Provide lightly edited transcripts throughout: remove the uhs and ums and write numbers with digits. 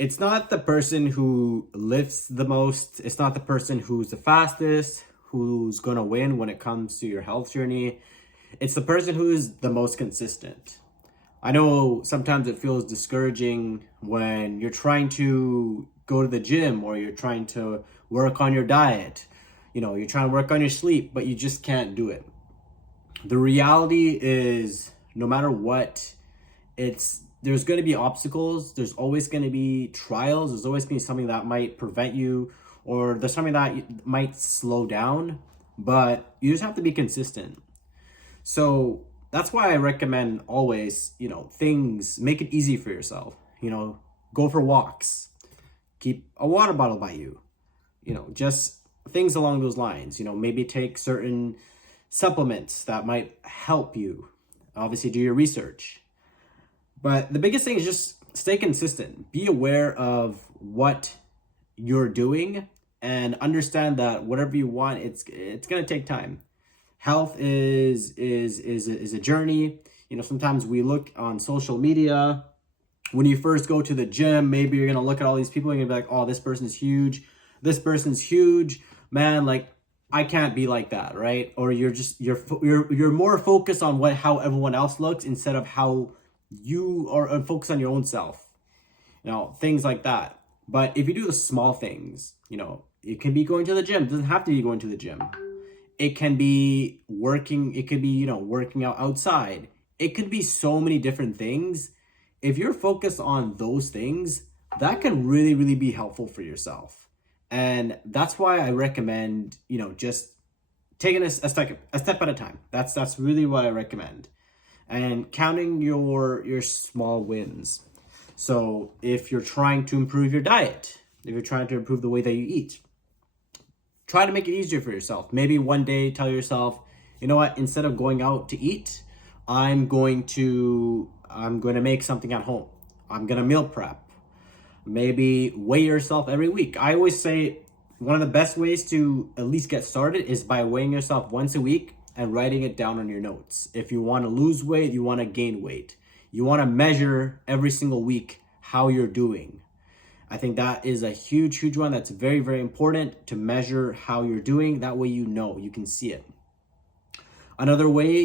It's not the person who lifts the most. It's not the person who's the fastest, who's going to win when it comes to your health journey. It's the person who's the most consistent. I know sometimes it feels discouraging when you're trying to go to the gym or you're trying to work on your diet. You're trying to work on your sleep, but you just can't do it. The reality is, no matter what, there's going to be obstacles. There's always going to be trials. There's always going to be something that might prevent you, or there's something that might slow down, but you just have to be consistent. So that's why I recommend always, make it easy for yourself. Go for walks, keep a water bottle by you, just things along those lines. Maybe take certain supplements that might help you. Obviously, do your research. But the biggest thing is just stay consistent. Be aware of what you're doing and understand that whatever you want, it's going to take time. Health is a journey. Sometimes we look on social media. When you first go to the gym, maybe you're going to look at all these people and you're going to be like, oh, this person's huge. This person's huge. Man, like, I can't be like that, right? Or you're more focused on how everyone else looks instead of how you are focused on your own self. Things like that. But if you do the small things, it can be going to the gym. It doesn't have to be going to the gym. It can be working. It could be, working out outside. It could be so many different things. If you're focused on those things, that can really, really be helpful for yourself. And that's why I recommend, just taking a step at a time. That's really what I recommend. And counting your small wins. So if you're trying to improve your diet, if you're trying to improve the way that you eat, try to make it easier for yourself. Maybe one day tell yourself, you know what, instead of going out to eat, I'm going to make something at home. I'm going to meal prep. Maybe weigh yourself every week. I always say one of the best ways to at least get started is by weighing yourself once a week and writing it down on your notes. If you want to lose weight, you want to gain weight. You want to measure every single week how you're doing. I think that is a huge, huge one. That's very, very important to measure how you're doing. That way you can see it. Another way,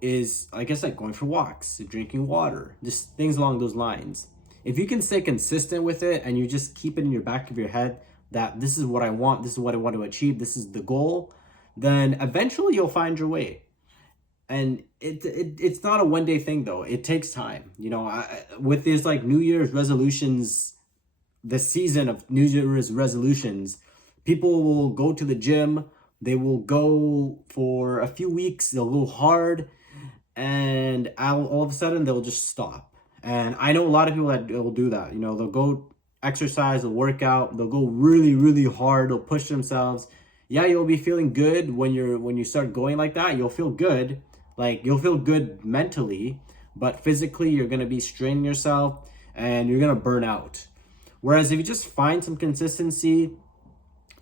is, like I said, going for walks, drinking water, just things along those lines. If you can stay consistent with it and you just keep it in your back of your head that this is what I want, this is what I want to achieve, this is the goal, then eventually you'll find your way. And it's not a one-day thing, though. It takes time. With these like New Year's resolutions, the season of New Year's resolutions, people will go to the gym. They will go for a few weeks. They'll go hard. And all of a sudden, they'll just stop. And I know a lot of people that will do that. They'll go exercise, they'll work out, they'll go really, really hard, they'll push themselves. Yeah, you'll be feeling good when you start going like that. You'll feel good. Like, you'll feel good mentally, but physically you're going to be straining yourself and you're going to burn out. Whereas if you just find some consistency,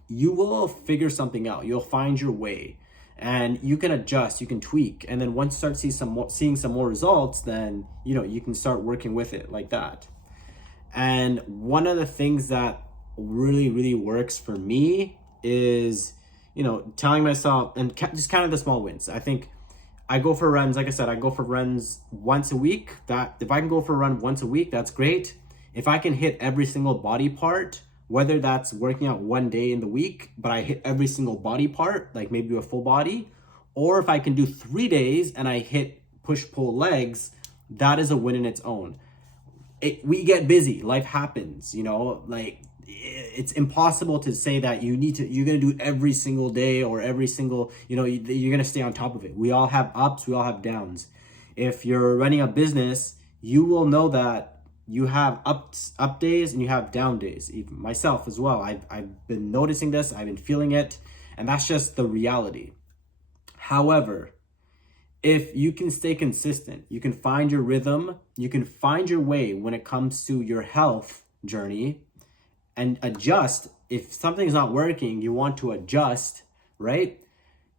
you will figure something out. You'll find your way. And you can adjust, you can tweak, and then once you start seeing some more results, then you can start working with it like that. And one of the things that really, really works for me is telling myself and just kind of the small wins. I think I go for runs. Like I said, I go for runs once a week. That if I can go for a run once a week, that's great. If I can hit every single body part, whether that's working out one day in the week, but I hit every single body part, like maybe a full body, or if I can do 3 days and I hit push-pull legs, that is a win in its own. We get busy, life happens, like it's impossible to say that you're going to do every single day or every single, you're going to stay on top of it. We all have ups, we all have downs. If you're running a business, you will know that you have up days and you have down days. Even myself as well. I've been noticing this. I've been feeling it. And that's just the reality. However, if you can stay consistent, you can find your rhythm, you can find your way when it comes to your health journey and adjust. If something's not working, you want to adjust, right?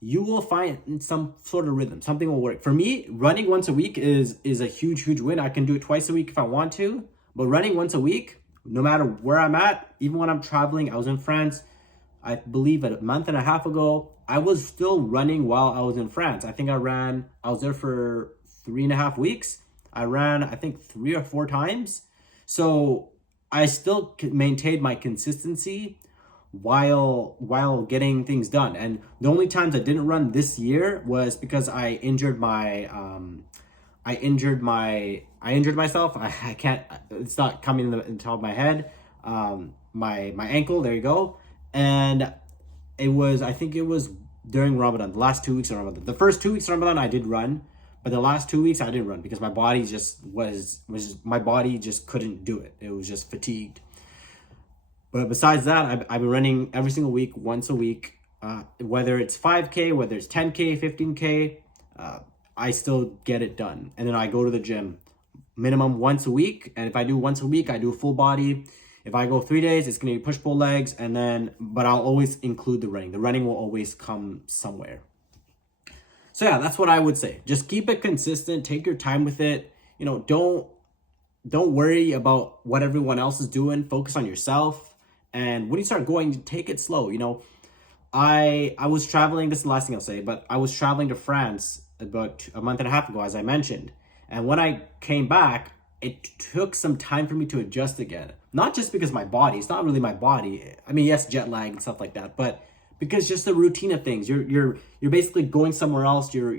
You will find some sort of rhythm. Something will work. For me, running once a week is a huge, huge win. I can do it twice a week if I want to, but running once a week, No matter where I'm at, even when I'm traveling, I was in France, I believe a month and a half ago, I was still running while I was in France. I was there for 3.5 weeks. I ran, I think, 3 or 4 times. So I still maintained my consistency while getting things done. And the only times I didn't run this year was because I injured myself. I can't, it's not coming in the top of my head. My ankle, there you go. And I think it was during Ramadan, the last 2 weeks of Ramadan. The first 2 weeks of Ramadan I did run, but the last 2 weeks I didn't run because my body my body just couldn't do it. It was just fatigued. But besides that, I've been running every single week, once a week, whether it's 5K, whether it's 10K, 15K, I still get it done. And then I go to the gym minimum once a week. And if I do once a week, I do full body. If I go 3 days, it's going to be push-pull legs. But I'll always include the running. The running will always come somewhere. So yeah, that's what I would say. Just keep it consistent. Take your time with it. Don't worry about what everyone else is doing. Focus on yourself. And when you start going, take it slow. I was traveling, this is the last thing I'll say, but I was traveling to France about a month and a half ago, as I mentioned. And when I came back, it took some time for me to adjust again. Not just because it's not really my body. I mean, yes, jet lag and stuff like that, but because just the routine of things. You're basically going somewhere else. Your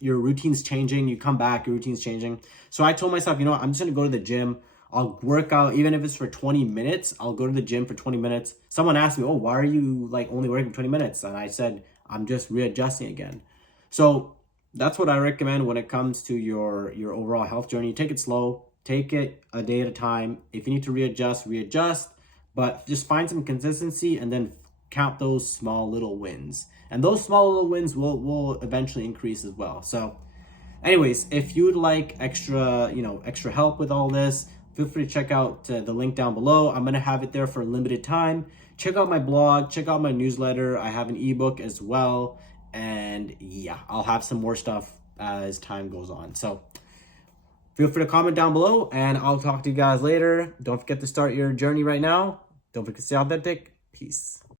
routine's changing. You come back, your routine's changing. So I told myself, I'm just gonna go to the gym. I'll work out, even if it's for 20 minutes, I'll go to the gym for 20 minutes. Someone asked me, oh, why are you only working for 20 minutes? And I said, I'm just readjusting again. So that's what I recommend when it comes to your overall health journey. Take it slow, take it a day at a time. If you need to readjust, but just find some consistency and then count those small little wins. And those small little wins will eventually increase as well. So anyways, if you'd like extra help with all this, feel free to check out the link down below. I'm going to have it there for a limited time. Check out my blog, check out my newsletter. I have an ebook as well. And yeah, I'll have some more stuff as time goes on. So feel free to comment down below and I'll talk to you guys later. Don't forget to start your journey right now. Don't forget to stay authentic. Peace.